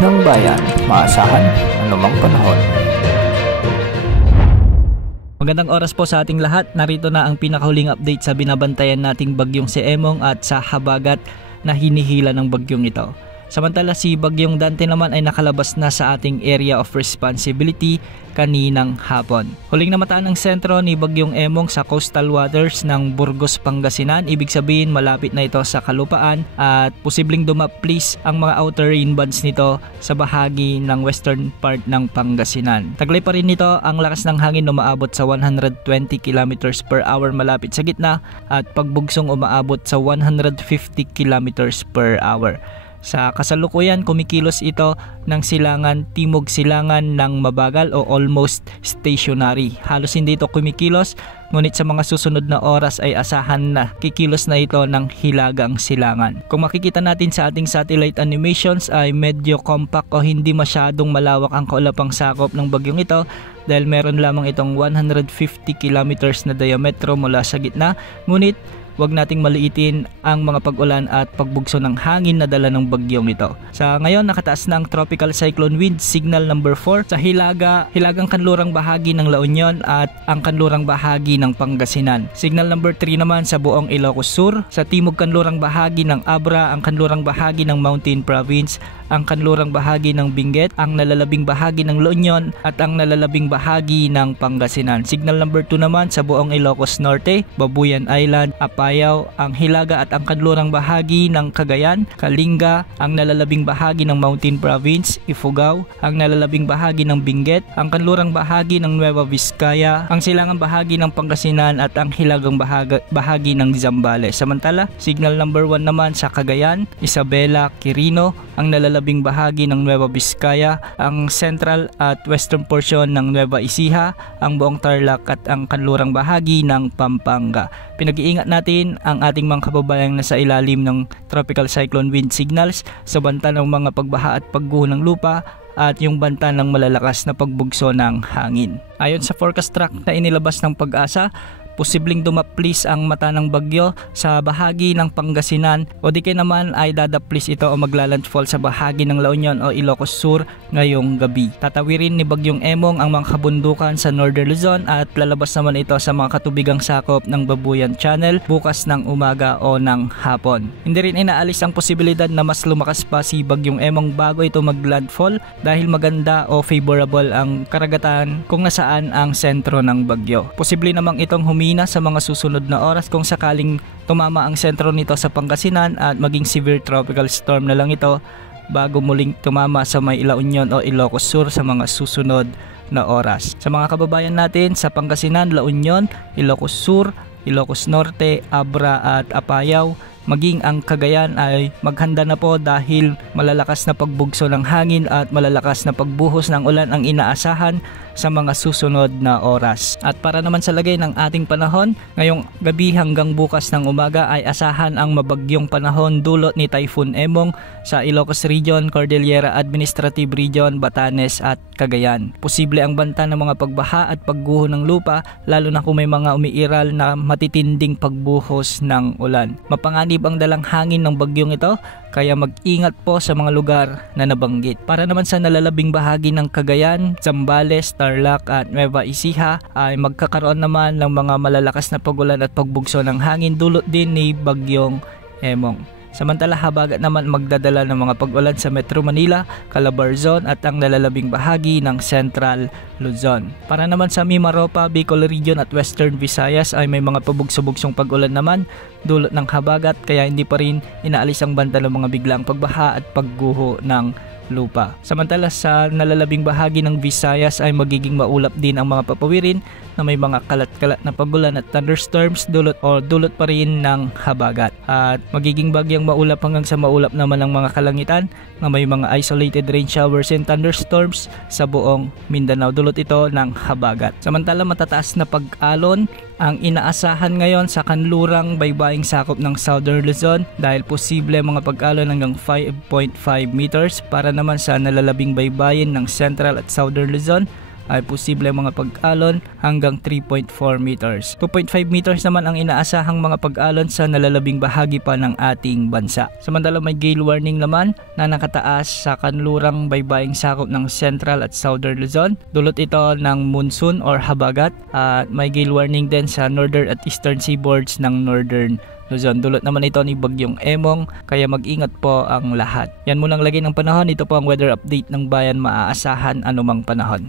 ng bayan, maasahan anumang panahon. Magandang oras po sa ating lahat. Narito na ang pinakahuling update sa binabantayan nating bagyong si Emong at sa habagat na hinihila ng bagyong ito. Samantala si Bagyong Dante naman ay nakalabas na sa ating area of responsibility kaninang hapon. Huling namataan ang sentro ni Bagyong Emong sa coastal waters ng Burgos, Pangasinan. Ibig sabihin malapit na ito sa kalupaan at posibleng dumaplis ang mga outer rain bands nito sa bahagi ng western part ng Pangasinan. Taglay pa rin nito ang lakas ng hangin na umaabot sa 120 km per hour malapit sa gitna at pagbugsong umaabot sa 150 km per hour. Sa kasalukuyan, kumikilos ito ng silangan timog silangan ng mabagal o almost stationary. Halos hindi ito kumikilos, ngunit sa mga susunod na oras ay asahan na kikilos na ito ng hilagang silangan. Kung makikita natin sa ating satellite animations ay medyo compact o hindi masyadong malawak ang kaulapang sakop ng bagyong ito dahil meron lamang itong 150 kilometers na diametro mula sa gitna, ngunit huwag nating maliitin ang mga pag-ulan at pagbugso ng hangin na dala ng bagyong ito. Sa ngayon, nakataas na ang tropical cyclone wind signal number 4 sa hilagang kanlurang bahagi ng La Union at ang kanlurang bahagi ng Pangasinan. Signal number 3 naman sa buong Ilocos Sur, sa timog kanlurang bahagi ng Abra, ang kanlurang bahagi ng Mountain Province, ang kanlurang bahagi ng Benguet, ang nalalabing bahagi ng La Union at ang nalalabing bahagi ng Pangasinan. Signal number 2 naman sa buong Ilocos Norte, Babuyan Island, Apayao, ang hilaga at ang kanlurang bahagi ng Cagayan, Kalinga, ang nalalabing bahagi ng Mountain Province, Ifugao, ang nalalabing bahagi ng Benguet, ang kanlurang bahagi ng Nueva Vizcaya, ang silangang bahagi ng Pangasinan at ang hilagang bahagi ng Zambales. Samantala, signal number 1 naman sa Cagayan, Isabela, Quirino, ang nalalabing bahagi ng Nueva Vizcaya, ang central at western portion ng Nueva Ecija, ang buong Tarlac at ang kanlurang bahagi ng Pampanga. Pinag-iingat natin ang ating mga kababayang nasa ilalim ng tropical cyclone wind signals sa banta ng mga pagbaha at pagguho ng lupa at yung banta ng malalakas na pagbugso ng hangin. Ayon sa forecast track na inilabas ng Pag-asa, posibleng dumaplis ang mata ng bagyo sa bahagi ng Pangasinan o di kaya naman ay dadaplis ito o maglalandfall sa bahagi ng La Union o Ilocos Sur ngayong gabi. Tatawirin ni Bagyong Emong ang mga kabundukan sa Northern Luzon at lalabas naman ito sa mga katubigang sakop ng Babuyan Channel bukas ng umaga o ng hapon. Hindi rin inaalis ang posibilidad na mas lumakas pa si Bagyong Emong bago ito maglandfall dahil maganda o favorable ang karagatan kung nasaan ang sentro ng bagyo. Posible namang itong humina sa mga susunod na oras kung sakaling tumama ang sentro nito sa Pangasinan at maging severe tropical storm na lang ito bago muling tumama sa may La Union o Ilocos Sur sa mga susunod na oras. Sa mga kababayan natin sa Pangasinan, La Union, Ilocos Sur, Ilocos Norte, Abra at Apayao, maging ang Cagayan ay maghanda na po dahil malalakas na pagbugso ng hangin at malalakas na pagbuhos ng ulan ang inaasahan sa mga susunod na oras. At para naman sa lagay ng ating panahon, ngayong gabi hanggang bukas ng umaga ay asahan ang mabagyong panahon dulot ni Typhoon Emong sa Ilocos Region, Cordillera Administrative Region, Batanes at Cagayan. Posible ang banta ng mga pagbaha at pagguho ng lupa lalo na kung may mga umiiral na matitinding pagbuhos ng ulan. Mapanganib ang dalang hangin ng bagyong ito kaya mag-ingat po sa mga lugar na nabanggit. Para naman sa nalalabing bahagi ng Cagayan, Zambales, Tarlac at Nueva Ecija ay magkakaroon naman ng mga malalakas na pagulan at pagbugso ng hangin dulot din ni Bagyong Emong. Samantala habagat naman magdadala ng mga pag-ulan sa Metro Manila, Calabarzon at ang nalalabing bahagi ng Central Luzon. Para naman sa Mimaropa, Bicol Region at Western Visayas ay may mga pabugso-bugsong pag-ulan naman dulot ng habagat kaya hindi pa rin inaalis ang banta ng mga biglang pagbaha at pagguho ng lupa. Samantala sa nalalabing bahagi ng Visayas ay magiging maulap din ang mga papawirin na may mga kalat-kalat na pagulan at thunderstorms dulot pa rin ng habagat. At magiging bagyang maulap hanggang sa maulap naman ang mga kalangitan na may mga isolated rain showers and thunderstorms sa buong Mindanao dulot ito ng habagat. Samantala matataas na pag-alon ang inaasahan ngayon sa kanlurang baybaying sakop ng Southern Luzon dahil posible mga pag-alon hanggang 5.5 meters para naman sa nalalabing baybayin ng Central at Southern Luzon ay posible mga pag-alon hanggang 3.4 meters. 2.5 meters naman ang inaasahang mga pag-alon sa nalalabing bahagi pa ng ating bansa. Samantala may gale warning naman na nakataas sa kanlurang baybaying sakop ng Central at Southern Luzon. Dulot ito ng monsoon or habagat at may gale warning din sa northern at eastern seaboards ng Northern Luzon. Dulot naman ito ni Bagyong Emong, kaya mag-ingat po ang lahat. Yan munang lagay ng panahon. Ito po ang weather update ng bayan, maaasahan anumang panahon.